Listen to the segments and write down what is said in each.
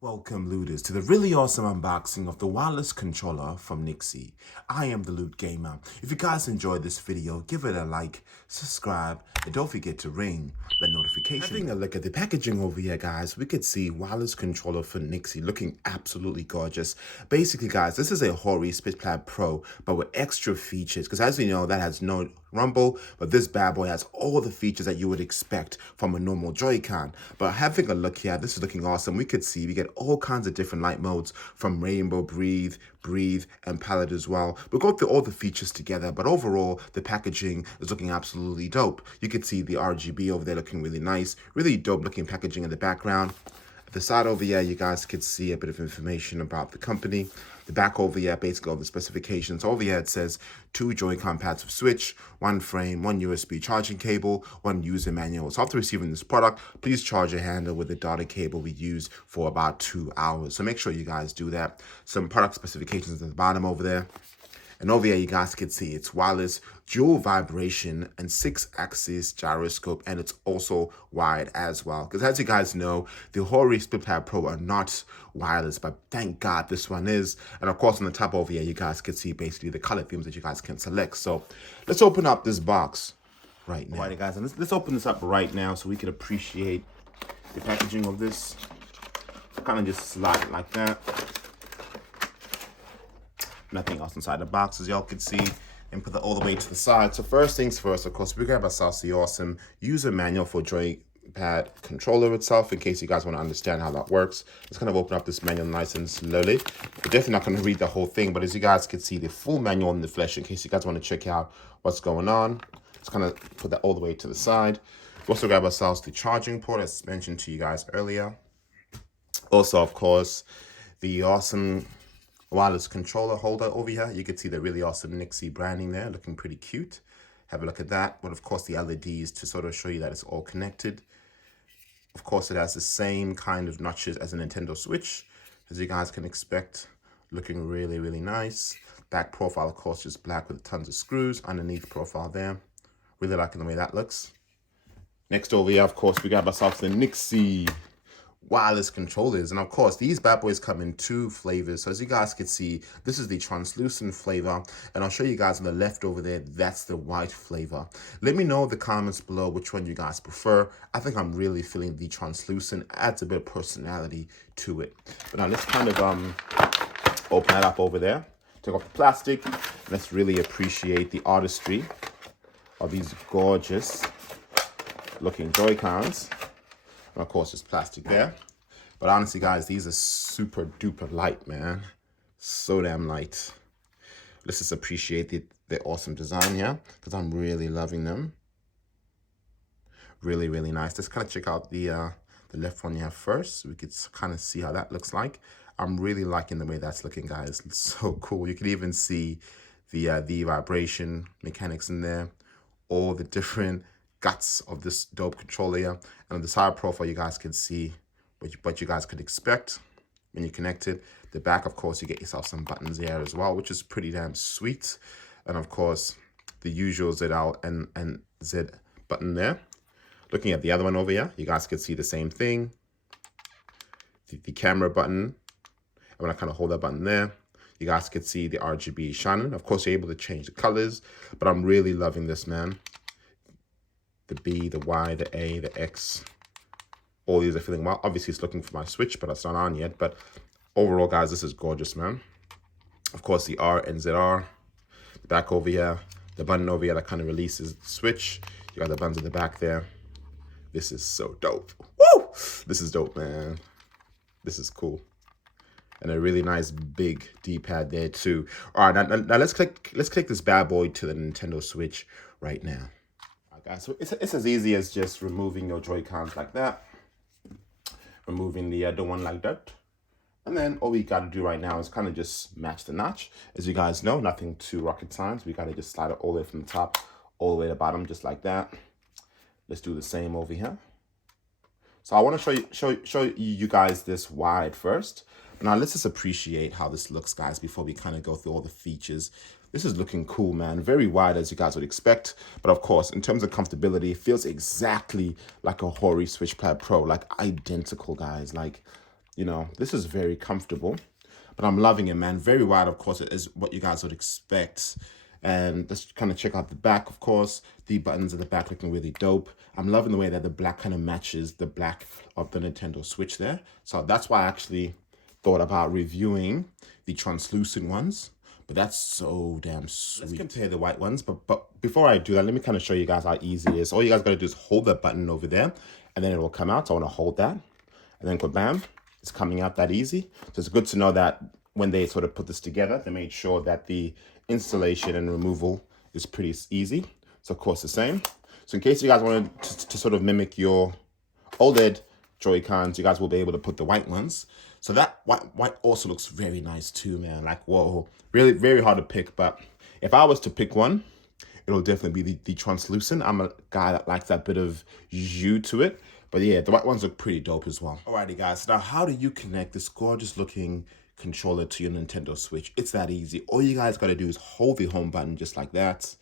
Welcome, looters, to the really awesome unboxing of the wireless controller from NYXI. I am the Loot Gamer. If you guys enjoyed this video, give it a like, subscribe, and don't forget to ring the notification. Having a look at the packaging over here, guys, we could see wireless controller for NYXI looking absolutely gorgeous. Basically, guys, this is a Hori SplitPad Pro, but with extra features, because as you know, that has no rumble, but this bad boy has all the features that you would expect from a normal Joy-Con. But having a look here, this is looking awesome. We could see we get all kinds of different light modes from rainbow, breathe, and palette as well. We'll go through all the features together, but overall, the packaging is looking absolutely dope. You could see the RGB over there looking really nice, really dope looking packaging in the background. At the side over here, you guys could see a bit of information about the company. The back over here, basically all the specifications. Over here, it says 2 Joy-Con pads of switch, 1 frame, 1 USB charging cable, 1 user manual. So after receiving this product, please charge your handle with the data cable we use for about 2 hours. So make sure you guys do that. Some product specifications at the bottom over there. And over here, you guys can see it's wireless, dual vibration, and 6-axis gyroscope, and it's also wired as well. Because as you guys know, the Hori SplitPad Pro are not wireless, but thank God this one is. And of course, on the top over here, you guys can see basically the color themes that you guys can select. So let's open up this box right now. All right, guys, and let's open this up right now so we can appreciate the packaging of this. Kind of just slide it like that. Nothing else inside the box, as y'all can see, and put it all the way to the side. So first things first, of course, we grab ourselves the awesome user manual for Joypad controller itself, in case you guys want to understand how that works. Let's kind of open up this manual nice and slowly. We're definitely not going to read the whole thing, but as you guys can see, the full manual in the flesh, in case you guys want to check out what's going on. Let's kind of put that all the way to the side. We also grab ourselves the charging port, as mentioned to you guys earlier. Also, of course, the awesome wireless controller holder over here. You can see the really awesome NYXI branding there, looking pretty cute. Have a look at that. But of course, the LEDs to sort of show you that it's all connected. Of course, it has the same kind of notches as a Nintendo Switch, as you guys can expect. Looking really, really nice. Back profile, of course, just black with tons of screws. Underneath profile there. Really liking the way that looks. Next over here, of course, we got ourselves the NYXI wireless controllers, and of course these bad boys come in 2 flavors. So as you guys can see, this is the translucent flavor, and I'll show you guys on the left over there, that's the white flavor. Let me know in the comments below which one you guys prefer. I think I'm really feeling the translucent, adds a bit of personality to it. But now let's kind of open that up over there, take off the plastic. Let's really appreciate the artistry of these gorgeous looking Joy-Cons. Of course, there's plastic there. But honestly, guys, these are super duper light, man. So damn light. Let's just appreciate the awesome design here, because I'm really loving them. Really, really nice. Let's kind of check out the left one you have first, so we could kind of see how that looks like. I'm really liking the way that's looking, guys. It's so cool. You can even see the vibration mechanics in there, all the different guts of this dope controller here. And on the side profile, you guys can see what you guys could expect when you connect it. The back, of course, you get yourself some buttons there as well, which is pretty damn sweet. And of course, the usual ZL and Z button there. Looking at the other one over here, you guys can see the same thing. The camera button. And when I kind of hold that button there, you guys can see the RGB shining. Of course, you're able to change the colors, but I'm really loving this, man. The B, the Y, the A, the X, all these are feeling well. Obviously, it's looking for my Switch, but it's not on yet. But overall, guys, this is gorgeous, man. Of course, the R and ZR, the back over here, the button over here that kind of releases the Switch. You got the buttons in the back there. This is so dope. Woo! This is dope, man. This is cool. And a really nice big D-pad there too. All right, now let's click this bad boy to the Nintendo Switch right now. Guys, so it's as easy as just removing your Joy-Cons like that, removing the other one like that, and then all we got to do right now is kind of just match the notch. As you guys know, nothing too rocket science. We got to just slide it all the way from the top all the way to the bottom, just like that. Let's do the same over here. So I want to show you guys this wide first. Now let's just appreciate how this looks, guys, before we kind of go through all the features. This is looking cool, man. Very wide, as you guys would expect. But of course, in terms of comfortability, it feels exactly like a Hori SplitPad Pro, like identical, guys. Like, you know, this is very comfortable, but I'm loving it, man. Very wide, of course, it is what you guys would expect. And let's kind of check out the back, of course. The buttons at the back looking really dope. I'm loving the way that the black kind of matches the black of the Nintendo Switch there. So that's why I actually thought about reviewing the translucent ones. But that's so damn sweet. Let's compare the white ones. But before I do that, let me kind of show you guys how easy it is. All you guys got to do is hold that button over there, and then it will come out. So I want to hold that. And then bam, it's coming out that easy. So it's good to know that when they sort of put this together, they made sure that the installation and removal is pretty easy. So of course the same. So in case you guys wanted to sort of mimic your OLED Joy-Cons, you guys will be able to put the white ones. So that white also looks very nice too, man. Like, whoa, really very hard to pick. But if I was to pick one, it'll definitely be the translucent. I'm a guy that likes that bit of jus to it. But yeah, the white ones look pretty dope as well. Alrighty guys, now how do you connect this gorgeous looking controller to your Nintendo Switch? It's that easy. All you guys gotta do is hold the home button just like that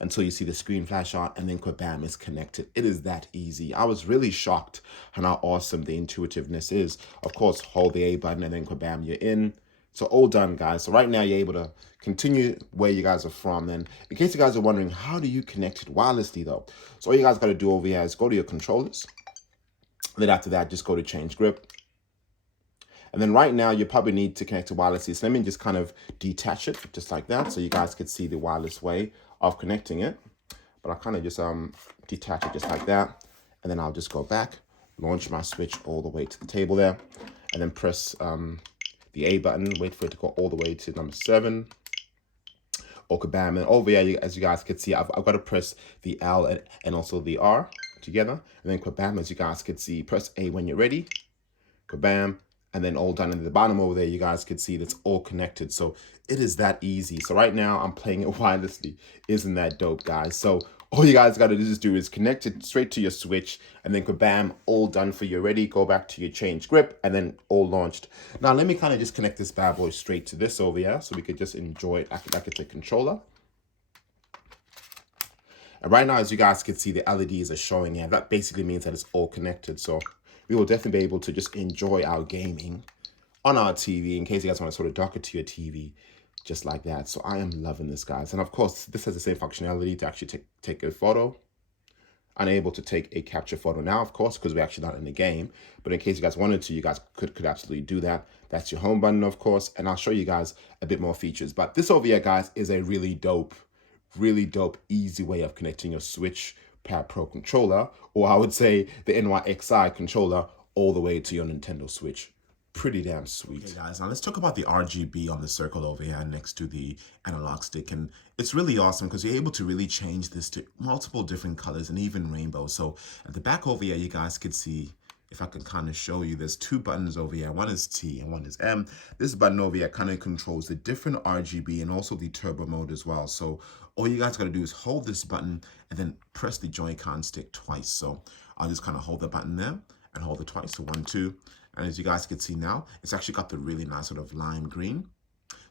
until you see the screen flash on, and then bam, it's connected. It is that easy. I was really shocked how awesome the intuitiveness is. Of course, hold the A button and then bam, you're in. So all done, guys. So right now you're able to continue where you guys are from. And in case you guys are wondering, how do you connect it wirelessly though? So all you guys gotta do over here is go to your controllers. Then after that, just go to change grip. And then right now, you probably need to connect to wirelessly. So let me just kind of detach it just like that, so you guys could see the wireless way of connecting it. But I'll kind of just detach it just like that. And then I'll just go back, launch my Switch all the way to the table there, and then press the A button, wait for it to go all the way to number 7. Or kabam. And over here, as you guys can see, I've got to press the L and also the R together. And then kabam, as you guys can see, press A when you're ready. Kabam. And then all done. And at the bottom over there, you guys can see that's all connected. So it is that easy. So right now, I'm playing it wirelessly. Isn't that dope, guys? So all you guys got to just do is connect it straight to your Switch, and then kabam, all done for you. Ready, go back to your change grip, and then all launched. Now, let me kind of just connect this bad boy straight to this over here, so we could just enjoy it like it's a controller. And right now, as you guys can see, the LEDs are showing here. That basically means that it's all connected. So we will definitely be able to just enjoy our gaming on our TV, in case you guys want to sort of dock it to your TV, just like that. So I am loving this, guys. And of course, this has the same functionality to actually take a photo. Unable to take a capture photo now, of course, because we're actually not in the game. But in case you guys wanted to, you guys could absolutely do that. That's your home button, of course. And I'll show you guys a bit more features. But this over here, guys, is a really dope, easy way of connecting your Switch Pad Pro controller, or I would say the NYXI controller, all the way to your Nintendo Switch. Pretty damn sweet. Okay, guys, now let's talk about the RGB on the circle over here next to the analog stick. And it's really awesome because you're able to really change this to multiple different colors and even rainbows. So at the back over here, you guys could see, if I can kind of show you, there's 2 buttons over here. One is T and one is M. This button over here kind of controls the different RGB and also the turbo mode as well. So all you guys got to do is hold this button and then press the Joy-Con stick twice. So I'll just kind of hold the button there and hold it twice. So 1, 2. And as you guys can see now, it's actually got the really nice sort of lime green.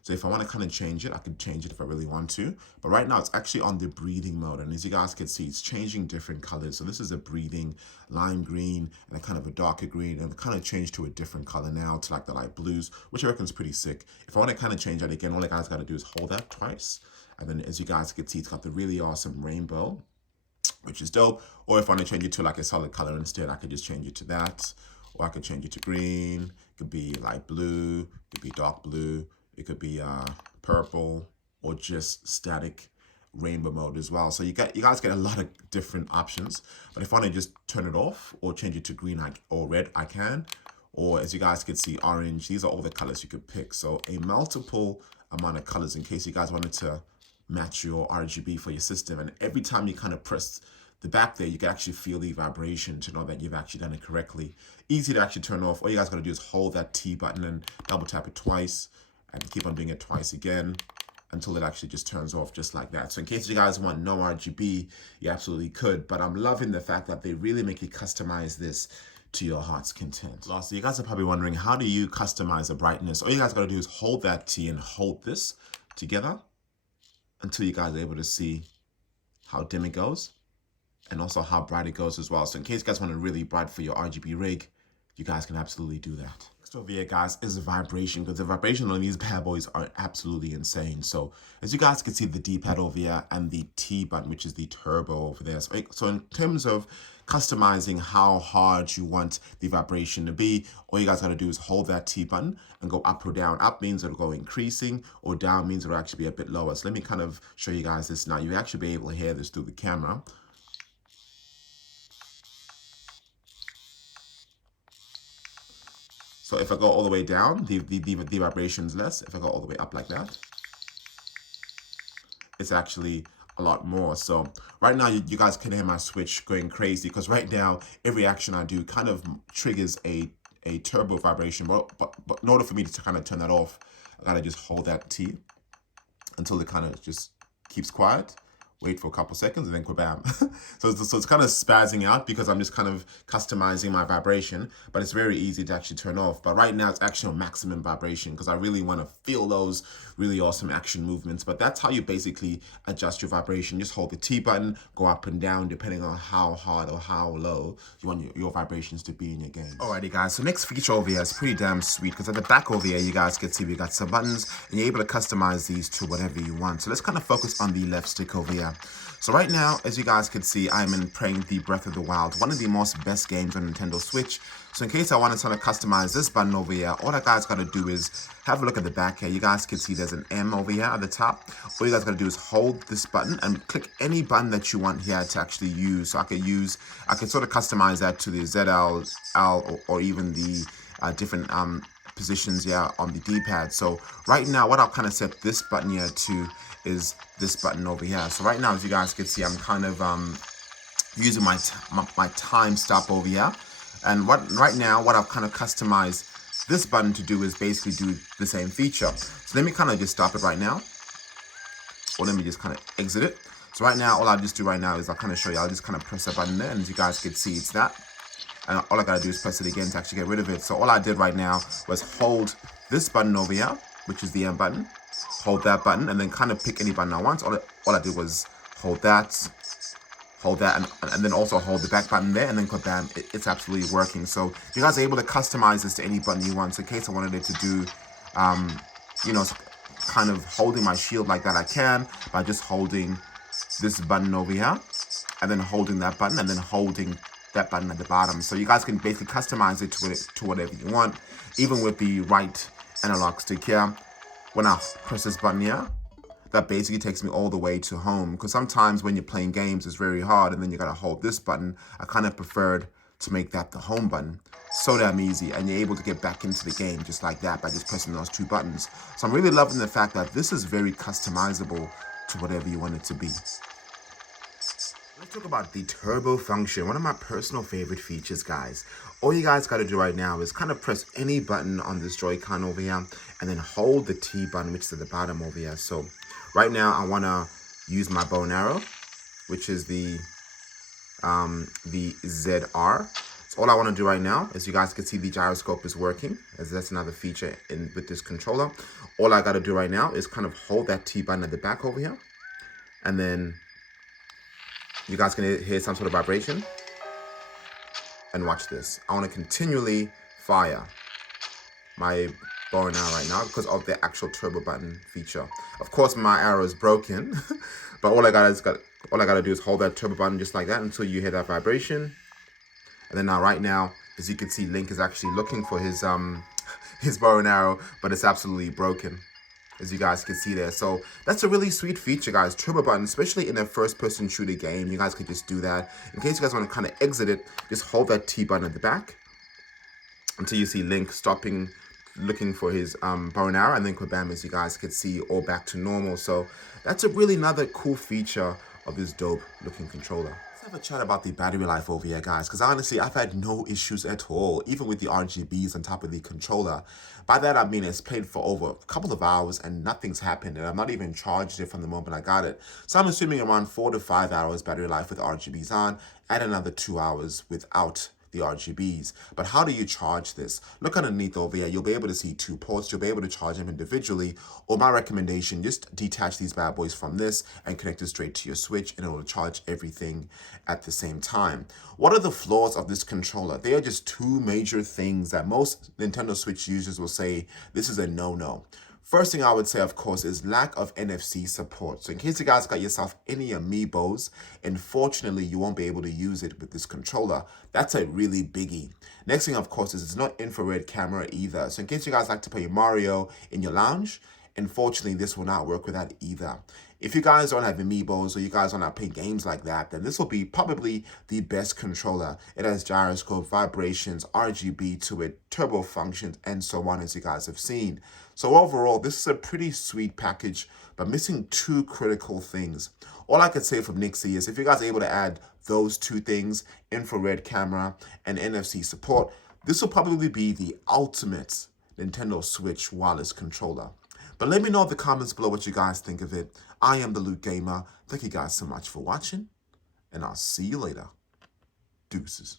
So if I want to kind of change it, I could change it if I really want to. But right now, it's actually on the breathing mode. And as you guys can see, it's changing different colors. So this is a breathing lime green and a kind of a darker green. And it kind of changed to a different color now to like the light blues, which I reckon is pretty sick. If I want to kind of change that again, all you guys got to do is hold that twice. And then as you guys can see, it's got the really awesome rainbow, which is dope. Or if I want to change it to like a solid color instead, I could just change it to that. Or I could change it to green. It could be light blue. It could be dark blue. It could be purple, or just static rainbow mode as well. So you guys get a lot of different options. But if I want to just turn it off or change it to green or red, I can. Or as you guys can see, orange. These are all the colors you could pick. So a multiple amount of colors in case you guys wanted to match your RGB for your system. And every time you kind of press the back there, you can actually feel the vibration to know that you've actually done it correctly. Easy to actually turn off. All you guys got to do is hold that T button and double tap it twice and keep on doing it twice again until it actually just turns off just like that. So in case you guys want no RGB, you absolutely could. But I'm loving the fact that they really make you customize this to your heart's content. Lastly, you guys are probably wondering, how do you customize the brightness? All you guys got to do is hold that T and hold this together until you guys are able to see how dim it goes and also how bright it goes as well. So in case you guys want it really bright for your RGB rig, you guys can absolutely do that. Let's Next over here, guys, is the vibration, because the vibration on these bad boys are absolutely insane. So as you guys can see, the D-pad over here and the T button, which is the turbo over there. So in terms of customizing how hard you want the vibration to be, all you guys got to do is hold that T button and go up or down. Up means it'll go increasing, or down means it'll actually be a bit lower. So let me kind of show you guys this now. You'll actually be able to hear this through the camera. So if I go all the way down, the vibration's less. If I go all the way up like that, it's actually a lot more. So right now, you guys can hear my switch going crazy, because right now, every action I do kind of triggers a turbo vibration. But in order for me to kind of turn that off, I gotta just hold that T until it kind of just keeps quiet. Wait for a couple seconds, and then kabam. so it's kind of spazzing out because I'm just kind of customizing my vibration, but it's very easy to actually turn off. But right now it's actually on maximum vibration because I really want to feel those really awesome action movements. But that's how you basically adjust your vibration. Just hold the T button, go up and down depending on how hard or how low you want your vibrations to be in your game. Alrighty guys, so next feature over here is pretty damn sweet, because at the back over here you guys can see we got some buttons and you're able to customize these to whatever you want. So let's kind of focus on the left stick over here. So right now, as you guys can see, I'm playing the Breath of the Wild, one of the most best games on Nintendo Switch. So in case I want to sort of customize this button over here, all that guys got to do is have a look at the back here. You guys can see there's an M over here at the top. All you guys got to do is hold this button and click any button that you want here to actually use. So I could sort of customize that to the ZL, L, or even the different positions here on the D-pad. So right now, what I'll kind of set this button here to is this button over here. So right now, as you guys can see, I'm kind of using my time stop over here. And right now, what I've kind of customized this button to do is basically do the same feature. So let me kind of just stop it right now. Or let me just kind of exit it. So right now, all I'll just do right now is I'll kind of show you. I'll just kind of press that button there. And as you guys can see, it's that. And all I got to do is press it again to actually get rid of it. So all I did right now was hold this button over here, which is the M button. Hold that button and then kind of pick any button I want. All I did was hold that, and then also hold the back button there, and then bam, it's absolutely working. So you guys are able to customize this to any button you want. So in case I wanted it to do, you know, kind of holding my shield like that, I can by just holding this button over here, and then holding that button, and then holding that button at the bottom. So you guys can basically customize it to whatever you want, even with the right analog stick here. When I press this button here, that basically takes me all the way to home. Because sometimes when you're playing games, it's very hard, and then you gotta hold this button. I kind of preferred to make that the home button. So damn easy, and you're able to get back into the game just like that by just pressing those two buttons. So I'm really loving the fact that this is very customizable to whatever you want it to be. Let's talk about the turbo function, one of my personal favorite features, guys. All you guys got to do right now is kind of press any button on this Joy-Con over here and then hold the T button, which is at the bottom over here. So right now I want to use my bow and arrow, which is the ZR. So all I want to do right now, as you guys can see, the gyroscope is working, as that's another feature with this controller. All I got to do right now is kind of hold that T button at the back over here, and then you guys can hear some sort of vibration. And watch this. I want to continually fire my bow and arrow right now because of the actual turbo button feature. Of course, my arrow is broken, but all I gotta do is hold that turbo button just like that until you hear that vibration. And then now, right now, as you can see, Link is actually looking for his bow and arrow, but it's absolutely broken, as you guys can see there. So that's a really sweet feature, guys. Turbo button, especially in a first-person shooter game, you guys could just do that. In case you guys want to kind of exit it, just hold that T button at the back until you see Link stopping, looking for his bow and arrow, and then kabam, as you guys can see, all back to normal. So that's a really another cool feature of this dope-looking controller. Let's have a chat about the battery life over here, guys, because honestly, I've had no issues at all, even with the RGBs on top of the controller. By that, I mean it's played for over a couple of hours and nothing's happened, and I'm not even charged it from the moment I got it. So I'm assuming around 4 to 5 hours battery life with RGBs on, and another 2 hours without the RGBs. But how do you charge this? Look underneath over here. You'll be able to see 2 ports. You'll be able to charge them individually. Or my recommendation, just detach these bad boys from this and connect it straight to your Switch, and it will charge everything at the same time. What are the flaws of this controller? They are just 2 major things that most Nintendo Switch users will say this is a no-no. First thing I would say, of course, is lack of NFC support. So in case you guys got yourself any amiibos, unfortunately, you won't be able to use it with this controller. That's a really biggie. Next thing, of course, is it's not infrared camera either. So in case you guys like to play Mario in your lounge, unfortunately, this will not work with that either. If you guys don't have amiibos or you guys don't have play games like that, then this will be probably the best controller. It has gyroscope, vibrations, RGB to it, turbo functions, and so on, as you guys have seen. So overall, this is a pretty sweet package, but missing 2 critical things. All I could say from NYXI is if you guys are able to add those 2 things, infrared camera and NFC support, this will probably be the ultimate Nintendo Switch wireless controller. But let me know in the comments below what you guys think of it. I am the Luke Gamer. Thank you guys so much for watching, and I'll see you later. Deuces.